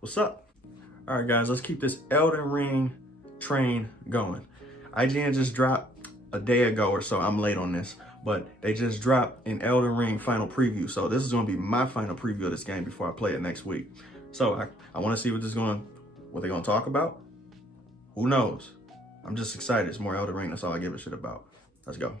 What's up? All right, guys, let's keep this Elden Ring train going. IGN just dropped a day ago or so. I'm late on this, but they just dropped an Elden Ring final preview. So this is going to be my final preview of this game before I play it next week. So I want to see what they're going to talk about. Who knows? I'm just excited. It's more Elden Ring. That's all I give a shit about. Let's go.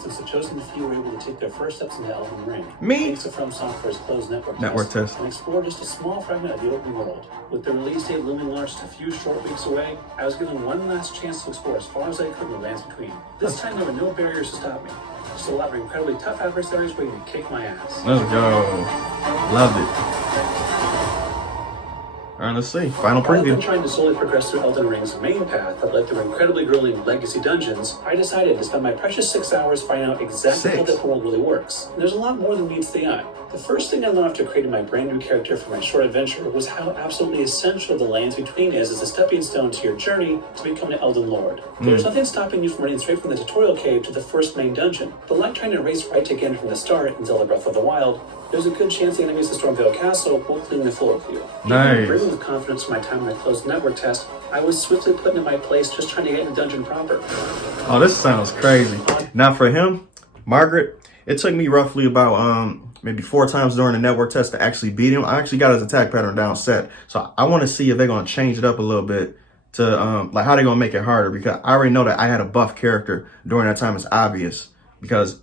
Since the chosen few were able to take their first steps into Elden Ring. Me? Thanks to From Software's closed network test. And explore just a small fragment of the open world. With the release date looming large just a few short weeks away, I was given one last chance to explore as far as I could in the lands between. This time there were no barriers to stop me. Just a lot of incredibly tough adversaries waiting to kick my ass. Let's go. Loved it. All right, let's see. Final preview. Rather than trying to solely progress through Elden Ring's main path that led through incredibly grueling legacy dungeons, I decided to spend my precious 6 hours finding out exactly how the world really works. And there's a lot more than meets the eye. The first thing I learned after creating my brand new character for my short adventure was how absolutely essential the lands between is as a stepping stone to your journey to become an Elden Lord. There's nothing stopping you from running straight from the tutorial cave to the first main dungeon, but like trying to race right again from the start in Zelda Breath of the Wild, there's a good chance the enemies of Stormvale Castle will clean the floor with you. Nice. Brimming with confidence from my time in the closed network test, I was swiftly put into my place just trying to get in the dungeon proper. Oh, this sounds crazy. Now for him, Margaret, it took me roughly about maybe 4 times during the network test to actually beat him. I actually got his attack pattern down set. So I want to see if they're going to change it up a little bit to like how they're going to make it harder, because I already know that I had a buff character during that time. It's obvious because,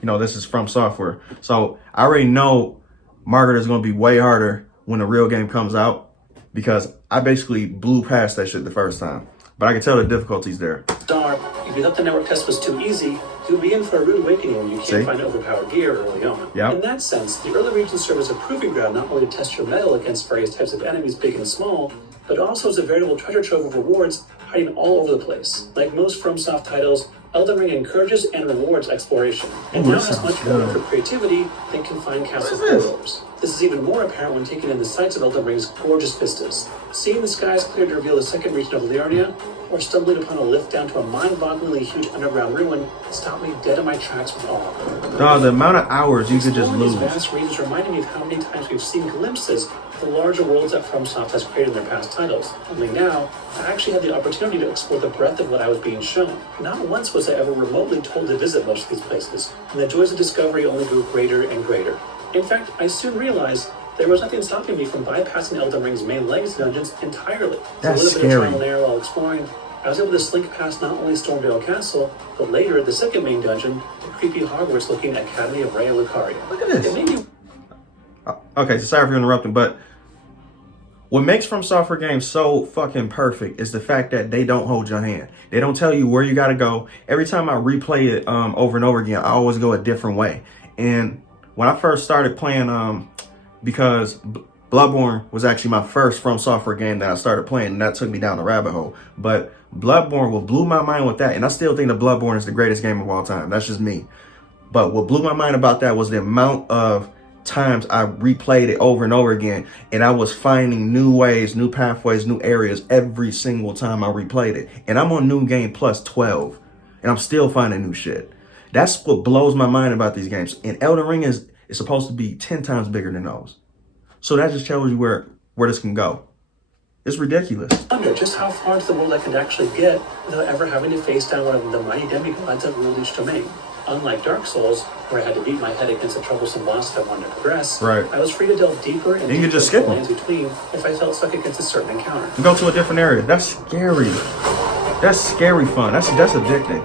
you know, this is From Software. So I already know Margaret is going to be way harder when the real game comes out, because I basically blew past that shit the first time. But I can tell the difficulties there. Darn, if you thought the network test was too easy, you'll be in for a rude awakening when you can't find overpowered gear early on. Yep. In that sense, the early regions serve as a proving ground not only to test your mettle against various types of enemies big and small, but also as a veritable treasure trove of rewards hiding all over the place. Like most FromSoft titles, Elden Ring encourages and rewards exploration, and now has much more for creativity than confined castle corridors. This is even more apparent when taking in the sights of Elden Ring's gorgeous vistas. Seeing the skies cleared to reveal the second region of Liurnia, or stumbling upon a lift down to a mind-bogglingly huge underground ruin, stopped me dead in my tracks with awe. No, the amount of hours you could just lose. These vast regions reminded me of how many times we've seen glimpses of the larger worlds that FromSoft has created in their past titles. Only now, I actually had the opportunity to explore the breadth of what I was being shown. Not once was I ever remotely told to visit most of these places, and the joys of discovery only grew greater and greater. In fact, I soon realized there was nothing stopping me from bypassing Elden Ring's main legacy dungeons entirely. That's a little scary. bit of trial and error while exploring, I was able to slink past not only Stormvale Castle, but later the second main dungeon, the creepy Hogwarts-looking Academy of Raya Lucaria. Look at this. Okay, so sorry for interrupting, but what makes From Software games so fucking perfect is the fact that they don't hold your hand. They don't tell you where you gotta go. Every time I replay it over and over again, I always go a different way. And when I first started playing, because Bloodborne was actually my first From Software game that I started playing, and that took me down the rabbit hole. But Bloodborne, what blew my mind with that, and I still think that Bloodborne is the greatest game of all time. That's just me. But what blew my mind about that was the amount of times I replayed it over and over again, and I was finding new ways, new pathways, new areas every single time I replayed it. And I'm on New Game Plus 12, and I'm still finding new shit. That's what blows my mind about these games. And Elden Ring is supposed to be 10 times bigger than those. So that just tells you where this can go. It's ridiculous. I wonder just how far into the world I could actually get without ever having to face down one of the mighty demigods that ruled each domain. Unlike Dark Souls, where I had to beat my head against a troublesome boss if I wanted to progress, right, I was free to delve deeper and you could just skip the lands between if I felt stuck against a certain encounter. Go to a different area. That's scary. That's scary fun. That's addicting.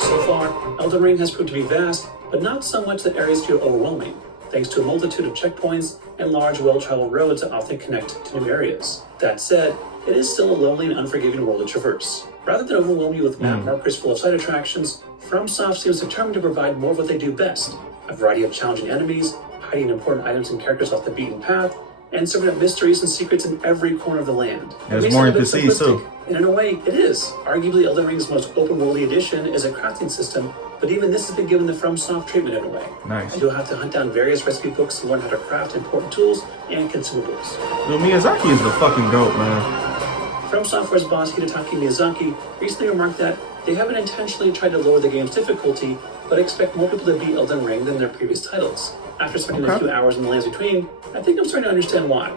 So far, Elden Ring has proved to be vast, but not so much that areas feel overwhelming, thanks to a multitude of checkpoints and large, well-traveled roads that often connect to new areas. That said, it is still a lonely and unforgiving world to traverse. Rather than overwhelm you with map markers full of side attractions, FromSoft seems determined to provide more of what they do best: a variety of challenging enemies, hiding important items and characters off the beaten path, and serving up mysteries and secrets in every corner of the land. There's more NPCs too. And in a way, it is. Arguably, Elden Ring's most open-worldly addition is a crafting system, but even this has been given the FromSoft treatment in a way. Nice. You'll have to hunt down various recipe books to learn how to craft important tools and consumables. Yo, Miyazaki is the fucking GOAT, man. From Software's boss Hidetaka Miyazaki recently remarked that they haven't intentionally tried to lower the game's difficulty, but expect more people to beat Elden Ring than their previous titles. After spending a few hours in the lands between, I think I'm starting to understand why.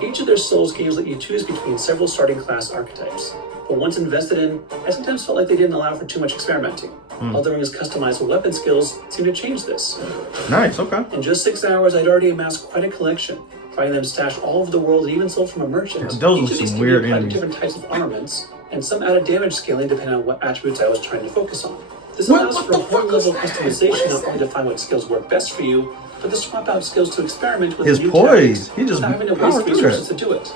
Each of their Souls games let you choose between several starting class archetypes, but once invested in, I sometimes felt like they didn't allow for too much experimenting. Elden Ring's customizable weapon skills seem to change this. Nice, okay. In just 6 hours, I'd already amassed quite a collection, finding them stashed all over the world and even sold from a merchant. Yeah, those Each are of these some can be weird applied to enemies. different types of armaments, and some added damage scaling depending on what attributes I was trying to focus on. This allows for a whole level of customization, not only to find what skills work best for you, but to swap out skills to experiment with His new poise, tactics he just without having to powered waste through resources that. to do it.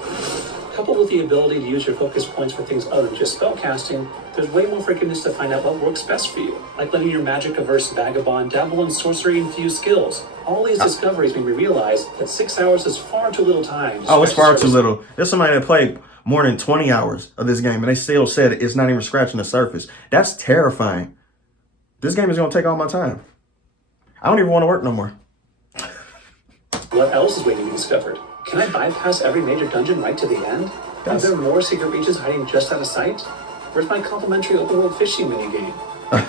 Coupled with the ability to use your focus points for things other than just spellcasting, there's way more forgiveness to find out what works best for you, like letting your magic-averse vagabond dabble in sorcery-infused skills. All these discoveries made me realize that 6 hours is far too little time. Oh, it's far too little. There's somebody that played more than 20 hours of this game, and they still said it's not even scratching the surface. That's terrifying. This game is going to take all my time. I don't even want to work no more. What else is waiting to be discovered? Can I bypass every major dungeon right to the end? Are there more secret reaches hiding just out of sight? Where's my complimentary open world fishing minigame?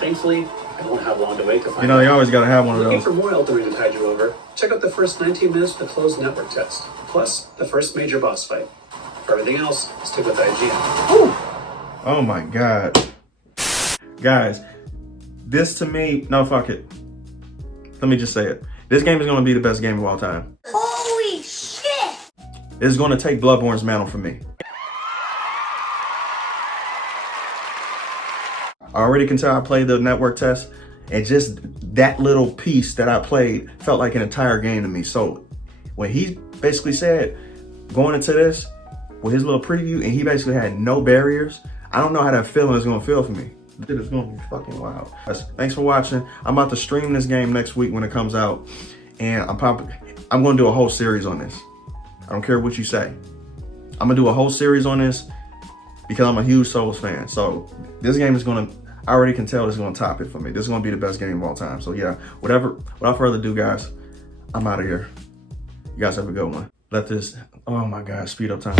Thankfully, I won't have long to wait to find You know, you out. always got to have one of Looking those. for more Elden Ring to tide you over, check out the first 19 minutes of the closed network test, plus the first major boss fight. For everything else, stick with IGN. Oh my God. Guys, this to me, no, fuck it. Let me just say it. This game is going to be the best game of all time. Holy shit! It's going to take Bloodborne's mantle from me. I already can tell I played the network test, and just that little piece that I played felt like an entire game to me. So when he basically said, going into this with his little preview, and he basically had no barriers, I don't know how that feeling is going to feel for me. It's going to be fucking wild. Thanks for watching. I'm about to stream this game next week when it comes out, and I'm going to do a whole series on this. I don't care what you say. I'm going to do a whole series on this because I'm a huge Souls fan. So this game is going to, I already can tell it's going to top it for me. This is going to be the best game of all time. So yeah, without further ado, guys, I'm out of here. You guys have a good one. Let this, oh my God, speed up time.